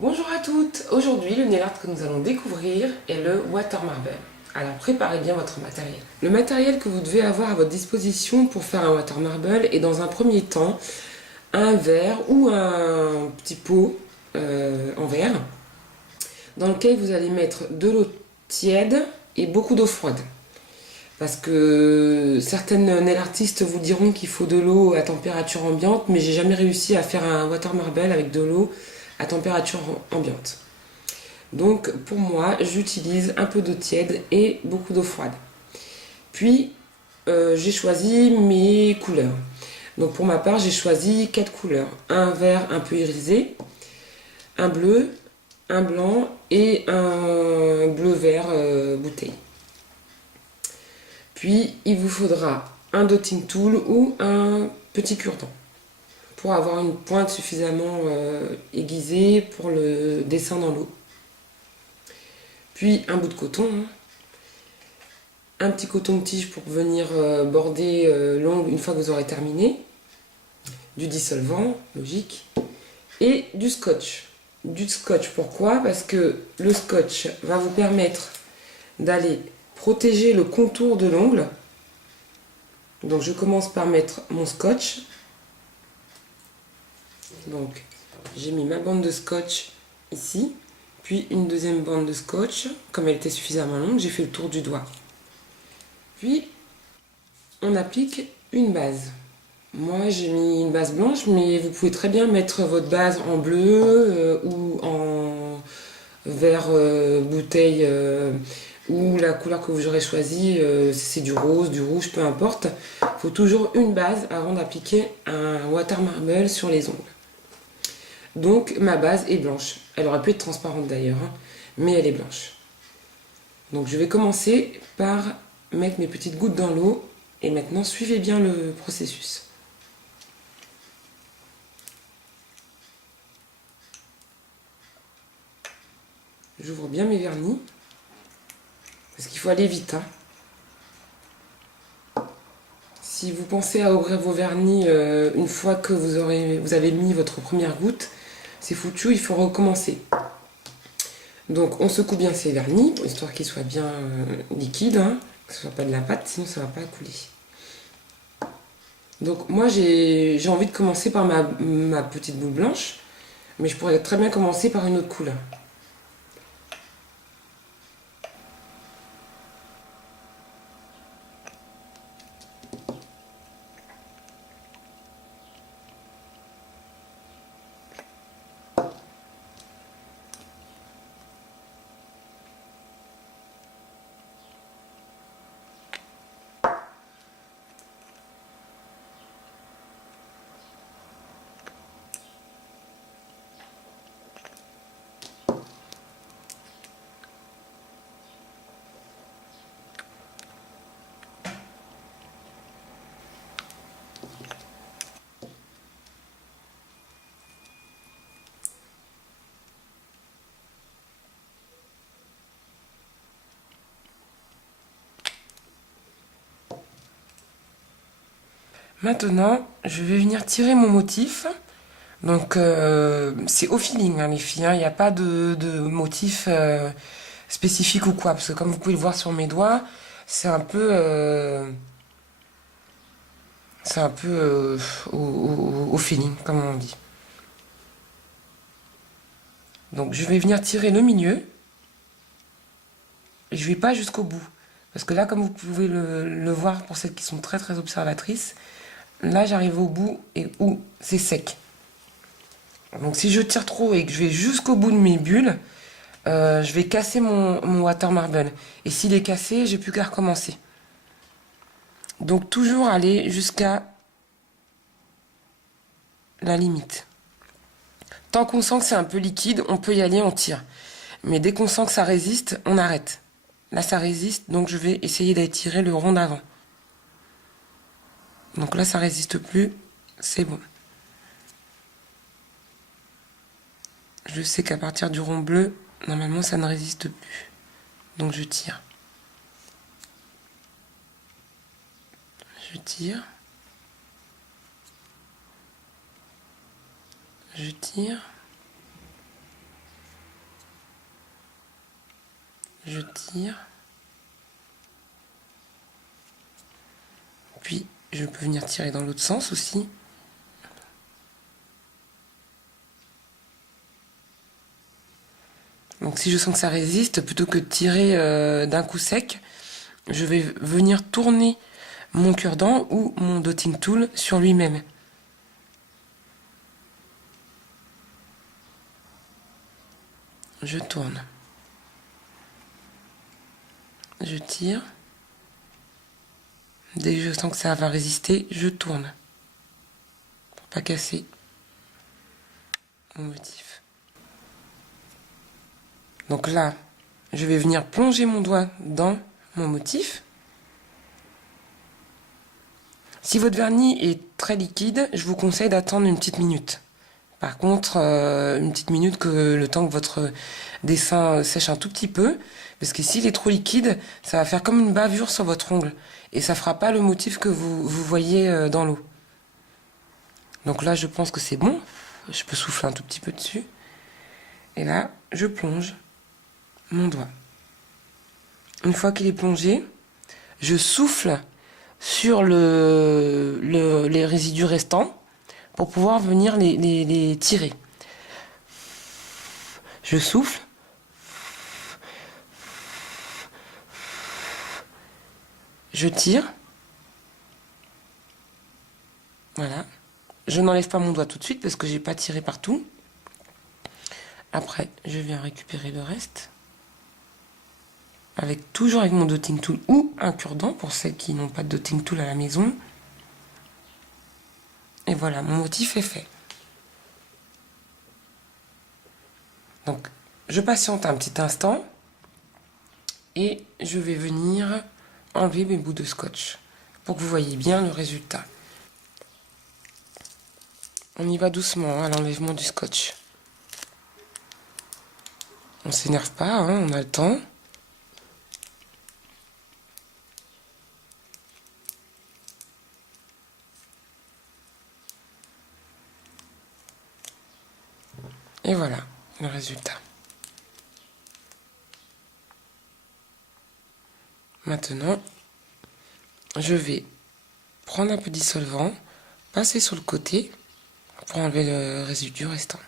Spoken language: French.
Bonjour à toutes. Aujourd'hui, le nail art que nous allons découvrir est le Water Marble. Alors préparez bien votre matériel. Le matériel que vous devez avoir à votre disposition pour faire un Water Marble est dans un premier temps un verre ou un petit pot en verre dans lequel vous allez mettre de l'eau tiède et beaucoup d'eau froide. Parce que certaines nail artistes vous diront qu'il faut de l'eau à température ambiante, mais j'ai jamais réussi à faire un Water Marble avec de l'eau à température ambiante. Donc pour moi, j'utilise un peu d'eau tiède et beaucoup d'eau froide. Puis j'ai choisi mes couleurs. Donc pour ma part, j'ai choisi 4 couleurs. Un vert un peu irisé, un bleu, un blanc et un bleu-vert bouteille. Puis il vous faudra un dotting tool ou un petit cure-dent pour avoir une pointe suffisamment aiguisée pour le dessin dans l'eau. Puis un bout de coton, un petit coton-tige pour venir border l'ongle une fois que vous aurez terminé, du dissolvant, logique, et du scotch. Du scotch, pourquoi? Parce que le scotch va vous permettre d'aller protéger le contour de l'ongle. Donc je commence par mettre mon scotch. Donc j'ai mis ma bande de scotch ici, puis une deuxième bande de scotch. Comme elle était suffisamment longue, j'ai fait le tour du doigt. Puis on applique une base. Moi j'ai mis une base blanche, mais vous pouvez très bien mettre votre base en bleu ou en vert bouteille ou la couleur que vous aurez choisie, si c'est du rose, du rouge, peu importe. Il faut toujours une base avant d'appliquer un water marble sur les ongles. Donc ma base est blanche. Elle aurait pu être transparente d'ailleurs, mais elle est blanche. Donc je vais commencer par mettre mes petites gouttes dans l'eau et maintenant suivez bien le processus. J'ouvre bien mes vernis parce qu'il faut aller vite. Si vous pensez à ouvrir vos vernis une fois que vous avez mis votre première goutte, c'est foutu, il faut recommencer. Donc on secoue bien ces vernis, histoire qu'ils soient bien liquides, que ce soit pas de la pâte, sinon ça va pas couler. Donc moi j'ai envie de commencer par ma petite boule blanche, mais je pourrais très bien commencer par une autre couleur. Maintenant, je vais venir tirer mon motif. Donc c'est au feeling les filles, il n'y a pas de motif spécifique ou quoi, parce que comme vous pouvez le voir sur mes doigts, c'est un peu au feeling, comme on dit. Donc je vais venir tirer le milieu, et je vais pas jusqu'au bout. Parce que là, comme vous pouvez le voir pour celles qui sont très très observatrices, là j'arrive au bout et où c'est sec. Donc si je tire trop et que je vais jusqu'au bout de mes bulles, je vais casser mon water marble. Et s'il est cassé, j'ai plus qu'à recommencer. Donc toujours aller jusqu'à la limite. Tant qu'on sent que c'est un peu liquide, on peut y aller, on tire. Mais dès qu'on sent que ça résiste, on arrête. Là, ça résiste, donc je vais essayer d'étirer le rond d'avant. Donc là, ça résiste plus, c'est bon. Je sais qu'à partir du rond bleu, normalement, ça ne résiste plus. Donc je tire. Je tire. Je tire. je tire. Puis je peux venir tirer dans l'autre sens aussi. Donc si je sens que ça résiste, plutôt que de tirer d'un coup sec, je vais venir tourner mon cure-dent ou mon dotting tool sur lui-même. Je tourne. Je tire. Dès que je sens que ça va résister, je tourne. Pour pas casser mon motif. Donc là, je vais venir plonger mon doigt dans mon motif. Si votre vernis est très liquide, je vous conseille d'attendre une petite minute. Par contre, une petite minute, que le temps que votre dessin sèche un tout petit peu, parce que s'il est trop liquide, ça va faire comme une bavure sur votre ongle, et ça fera pas le motif que vous voyez dans l'eau. Donc là, je pense que c'est bon. Je peux souffler un tout petit peu dessus. Et là, je plonge mon doigt. Une fois qu'il est plongé, je souffle sur les résidus restants pour pouvoir venir les tirer. Je souffle. Je tire. Voilà. Je n'enlève pas mon doigt tout de suite parce que j'ai pas tiré partout. Après, je viens récupérer le reste. Toujours avec mon dotting tool ou un cure-dent pour celles qui n'ont pas de dotting tool à la maison. Et voilà, mon motif est fait. Donc, je patiente un petit instant et je vais venir enlever mes bouts de scotch pour que vous voyez bien le résultat. On y va doucement à l'enlèvement du scotch. On s'énerve pas, hein, on a le temps. Et voilà le résultat. Maintenant, je vais prendre un peu de dissolvant, passer sur le côté pour enlever le résidu restant.